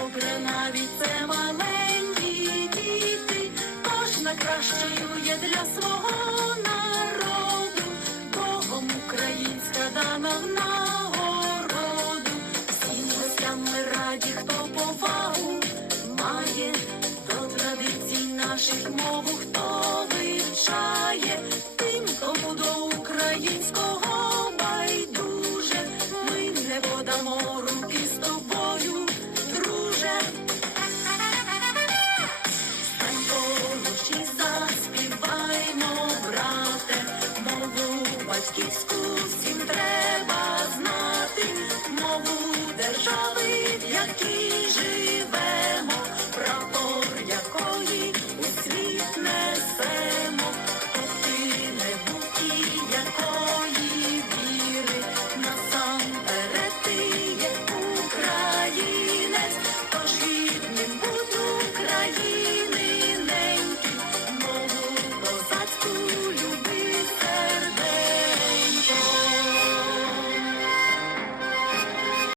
добре, навіть це маленькі діти, кожна кращою є для свого народу, Богом українська дана в нагороду, всім гостям ми раді, хто повагу має, до традицій наших мову, хто вивчає, тим, кому до українського байдуже, ми не подамо руки з тобою. батьківську всім треба знати мову держави, в якій живемо, прапор якої у світ несемо, Тут ти не був і якої.